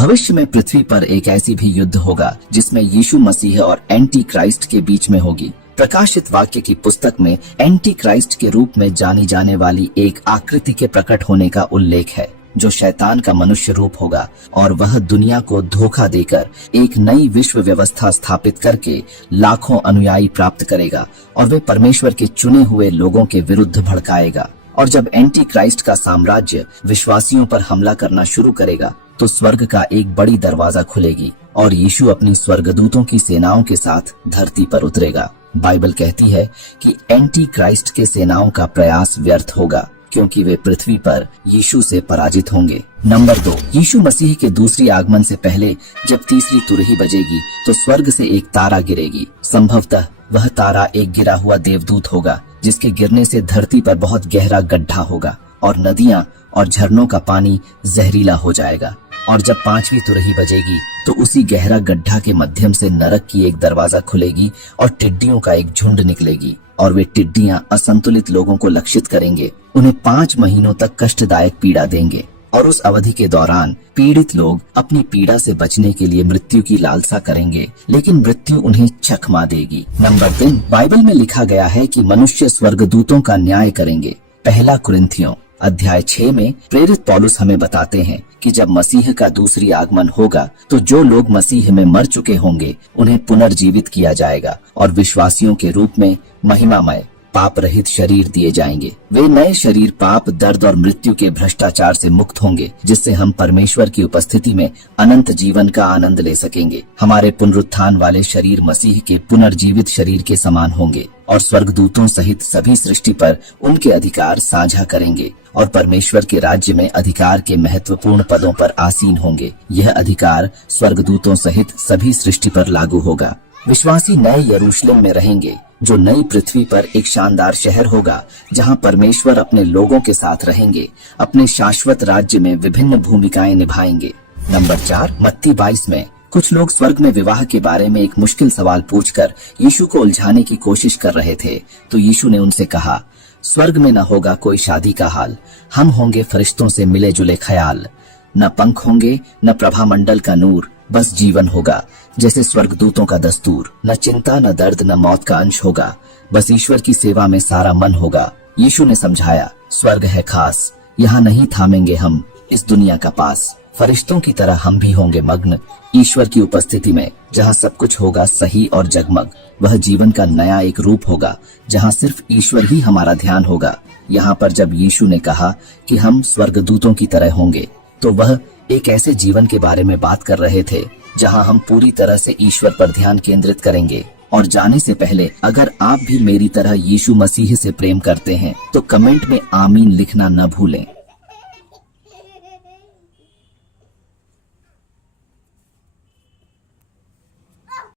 भविष्य में पृथ्वी पर एक ऐसी भी युद्ध होगा जिसमें यीशु मसीह और एंटी क्राइस्ट के बीच में होगी। प्रकाशित वाक्य की पुस्तक में एंटी क्राइस्ट के रूप में जानी जाने वाली एक आकृति के प्रकट होने का उल्लेख है, जो शैतान का मनुष्य रूप होगा और वह दुनिया को धोखा देकर एक नई विश्व व्यवस्था स्थापित करके लाखों अनुयायी प्राप्त करेगा और वे परमेश्वर के चुने हुए लोगों के विरुद्ध भड़काएगा। और जब एंटी क्राइस्ट का साम्राज्य विश्वासियों पर हमला करना शुरू करेगा तो स्वर्ग का एक बड़ी दरवाजा खुलेगी और यीशु अपनी स्वर्गदूतों की सेनाओं के साथ धरती पर उतरेगा। बाइबल कहती है कि एंटी क्राइस्ट के सेनाओं का प्रयास व्यर्थ होगा क्योंकि वे पृथ्वी पर यीशु से पराजित होंगे। नंबर 2, यीशु मसीह के दूसरी आगमन से पहले जब तीसरी तुरही बजेगी तो स्वर्ग से एक तारा गिरेगी। संभवतः वह तारा एक गिरा हुआ देवदूत होगा जिसके गिरने से धरती पर बहुत गहरा गड्ढा होगा और नदियां और झरनों का पानी जहरीला हो जाएगा। और जब पांचवी तुरही बजेगी तो उसी गहरा गड्ढा के माध्यम से नरक की एक दरवाजा खुलेगी और टिड्डियों का एक झुंड निकलेगी और वे टिड्डियां असंतुलित लोगों को लक्षित करेंगे, उन्हें 5 महीनों तक कष्टदायक पीड़ा देंगे और उस अवधि के दौरान पीड़ित लोग अपनी पीड़ा से बचने के लिए मृत्यु की लालसा करेंगे, लेकिन मृत्यु उन्हें चकमा देगी। नंबर 3, बाइबल में लिखा गया है कि मनुष्य स्वर्गदूतों का न्याय करेंगे। पहला कुरिन्थियों अध्याय 6 में प्रेरित पौलुस हमें बताते हैं कि जब मसीह का दूसरी आगमन होगा तो जो लोग मसीह में मर चुके होंगे उन्हें पुनर्जीवित किया जाएगा और विश्वासियों के रूप में महिमामय पाप रहित शरीर दिए जाएंगे। वे नए शरीर पाप, दर्द और मृत्यु के भ्रष्टाचार से मुक्त होंगे, जिससे हम परमेश्वर की उपस्थिति में अनंत जीवन का आनंद ले सकेंगे। हमारे पुनरुत्थान वाले शरीर मसीह के पुनर्जीवित शरीर के समान होंगे और स्वर्गदूतों सहित सभी सृष्टि पर उनके अधिकार साझा करेंगे और परमेश्वर के राज्य में अधिकार के महत्वपूर्ण पदों पर आसीन होंगे। यह अधिकार स्वर्गदूतों सहित सभी सृष्टि पर लागू होगा। विश्वासी नए यरूशलेम में रहेंगे, जो नई पृथ्वी पर एक शानदार शहर होगा जहां परमेश्वर अपने लोगों के साथ रहेंगे, अपने शाश्वत राज्य में विभिन्न भूमिकाएं निभाएंगे। नंबर 4, मत्ती 22 में कुछ लोग स्वर्ग में विवाह के बारे में एक मुश्किल सवाल पूछकर यीशु को उलझाने की कोशिश कर रहे थे, तो यीशु ने उनसे कहा, स्वर्ग में न होगा कोई शादी का हाल, हम होंगे फरिश्तों से मिले जुले ख्याल। न पंख होंगे न प्रभामंडल का नूर, बस जीवन होगा जैसे स्वर्गदूतों का दस्तूर। न चिंता न दर्द न मौत का अंश होगा, बस ईश्वर की सेवा में सारा मन होगा। यीशु ने समझाया, स्वर्ग है खास, यहाँ नहीं थामेंगे हम इस दुनिया का पास। फरिश्तों की तरह हम भी होंगे मग्न ईश्वर की उपस्थिति में, जहाँ सब कुछ होगा सही और जगमग। वह जीवन का नया एक रूप होगा जहाँ सिर्फ ईश्वर ही हमारा ध्यान होगा। यहाँ पर जब यीशु ने कहा कि हम स्वर्गदूतों की तरह होंगे, तो वह एक ऐसे जीवन के बारे में बात कर रहे थे जहां हम पूरी तरह से ईश्वर पर ध्यान केंद्रित करेंगे। और जाने से पहले अगर आप भी मेरी तरह यीशु मसीह से प्रेम करते हैं तो कमेंट में आमीन लिखना न भूलें।